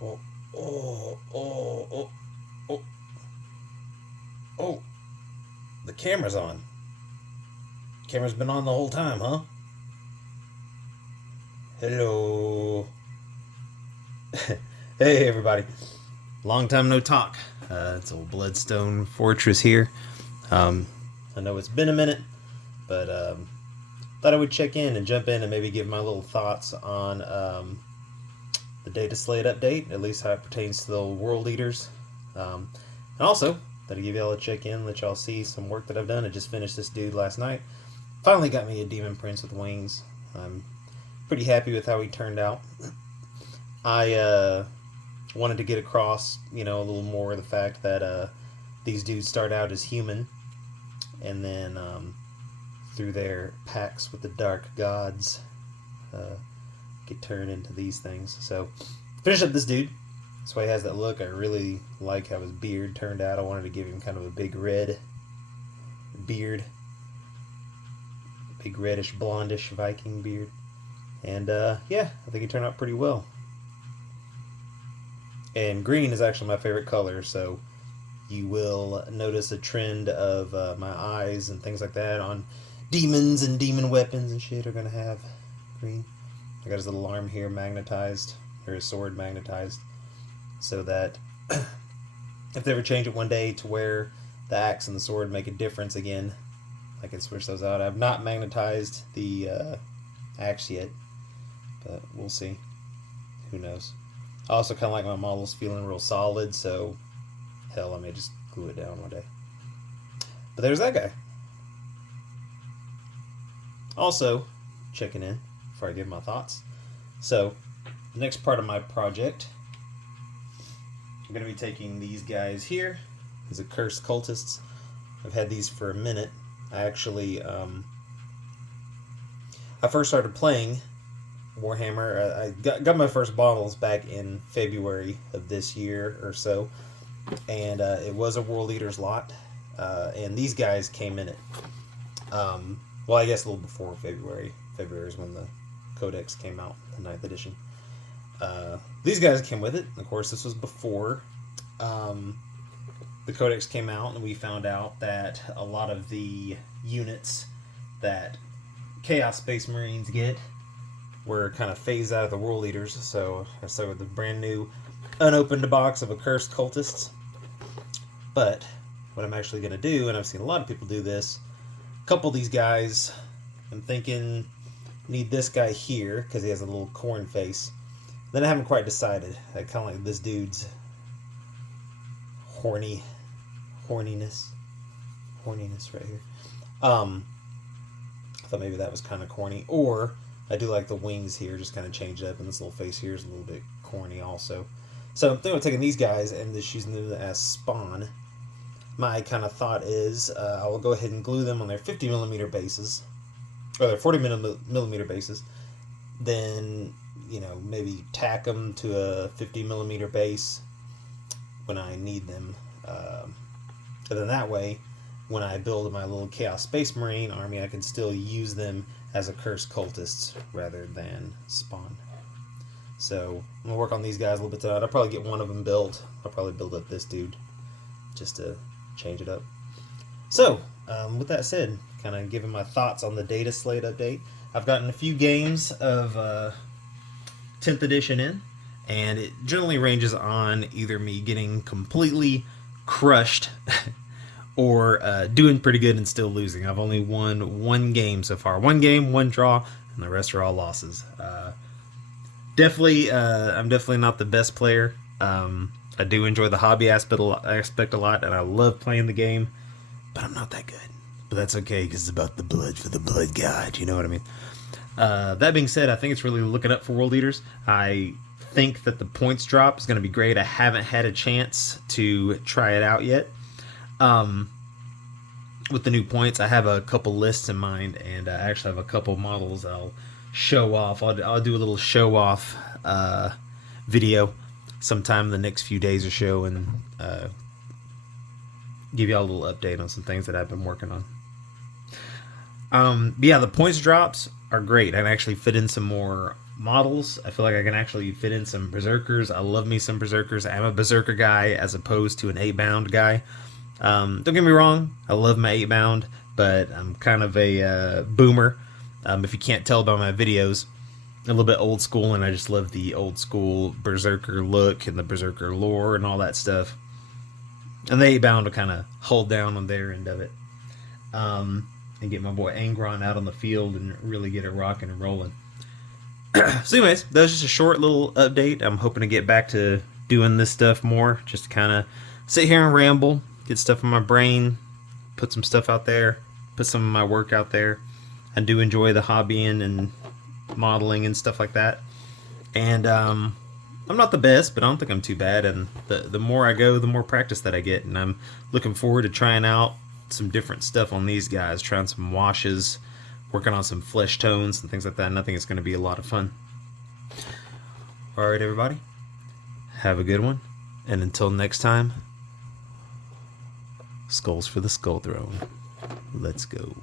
Oh, oh, oh, oh, oh, oh. The camera's on. Camera's been on the whole time, huh? Hello. Hey, everybody. Long time no talk. It's old Bloodstone Fortress here. Um, I know it's been a minute, but thought I would check in and jump in and maybe give my little thoughts on the Dataslate update, at least how it pertains to the world leaders. And also, that'll give y'all a check in, let y'all see some work that I've done. I just finished this dude last night. Finally got me a Demon Prince with wings. I'm pretty happy with how he turned out. I wanted to get across, a little more the fact that these dudes start out as human, and then through their pacts with the dark gods, get turned into these things. So, finish up this dude. That's why he has that look. I really like how his beard turned out. I wanted to give him kind of a big red beard, big reddish blondish Viking beard, and yeah, I think he turned out pretty well. And green is actually my favorite color, so you will notice a trend of my eyes and things like that on demons and demon weapons and shit are going to have green. I got his little arm here magnetized, or his sword magnetized, so that if they ever change it one day to where the axe and the sword make a difference again, I can switch those out. I've not magnetized the axe yet, but we'll see. Who knows? I also kind of like my models feeling real solid, so hell, I may just glue it down one day. But there's that guy. Also, checking in before I give my thoughts. So, the next part of my project, I'm going to be taking these guys here. These accursed cultists. I've had these for a minute. I actually, I first started playing Warhammer. I got my first bottles back in February of this year or so, and it was a World Leaders lot, and these guys came in it. Well, I guess a little before February. February is when the Codex came out, the 9th edition. These guys came with it. Of course, this was before the Codex came out, and we found out that a lot of the units that Chaos Space Marines get were kind of phased out of the World Leaders. So I started with a brand new unopened box of Accursed Cultists. But what I'm actually going to do, and I've seen a lot of people do this, couple of these guys, I'm thinking need this guy here because he has a little corn face. Then I haven't quite decided. I kind of like this dude's horniness right here. I thought maybe that was kind of corny. Or I do like the wings here, just kind of change it up, and this little face here is a little bit corny also. So I'm thinking of taking these guys and just using them as spawn. My kind of thought is I will go ahead and glue them on their 50mm bases, or their 40mm bases. Then, maybe tack them to a 50mm base when I need them. And then that way, when I build my little Chaos Space Marine army, I can still use them as Accursed Cultists rather than spawn. So I'm going to work on these guys a little bit tonight. I'll probably get one of them built. I'll probably build up this dude just to change it up. So, with that said, kind of giving my thoughts on the Dataslate update. I've gotten a few games of 10th edition in, and it generally ranges on either me getting completely crushed or doing pretty good and still losing. I've only won one game so far. One game, one draw, and the rest are all losses. I'm definitely not the best player. I do enjoy the hobby aspect a lot, and I love playing the game, but I'm not that good. But that's okay, because it's about the blood for the blood god, you know what I mean? That being said, I think it's really looking up for World Leaders. I think that the points drop is going to be great. I haven't had a chance to try it out yet. With the new points, I have a couple lists in mind, and I actually have a couple models I'll show off. I'll do a little show off video sometime in the next few days or so, and give y'all a little update on some things that I've been working on. Yeah, the points drops are great. I've actually fit in some more models. I feel like I can actually fit in some berserkers. I love me some berserkers. I'm a berserker guy as opposed to an 8-bound guy. Don't get me wrong, I love my 8-bound, but I'm kind of a boomer. If you can't tell by my videos, a little bit old school, and I just love the old school berserker look and the berserker lore and all that stuff. And the 8-bound will kind of hold down on their end of it. And get my boy Angron out on the field and really get it rocking and rolling. So anyways, that was just a short little update. I'm hoping to get back to doing this stuff more, just to kind of sit here and ramble, get stuff in my brain, put some stuff out there, put some of my work out there. I do enjoy the hobbying and modeling and stuff like that. And I'm not the best, but I don't think I'm too bad. And the more I go, the more practice that I get. And I'm looking forward to trying out some different stuff on these guys, trying some washes, working on some flesh tones and things like that. And I think it's going to be a lot of fun. Alright, everybody. Have a good one. And until next time, skulls for the Skull Throne. Let's go.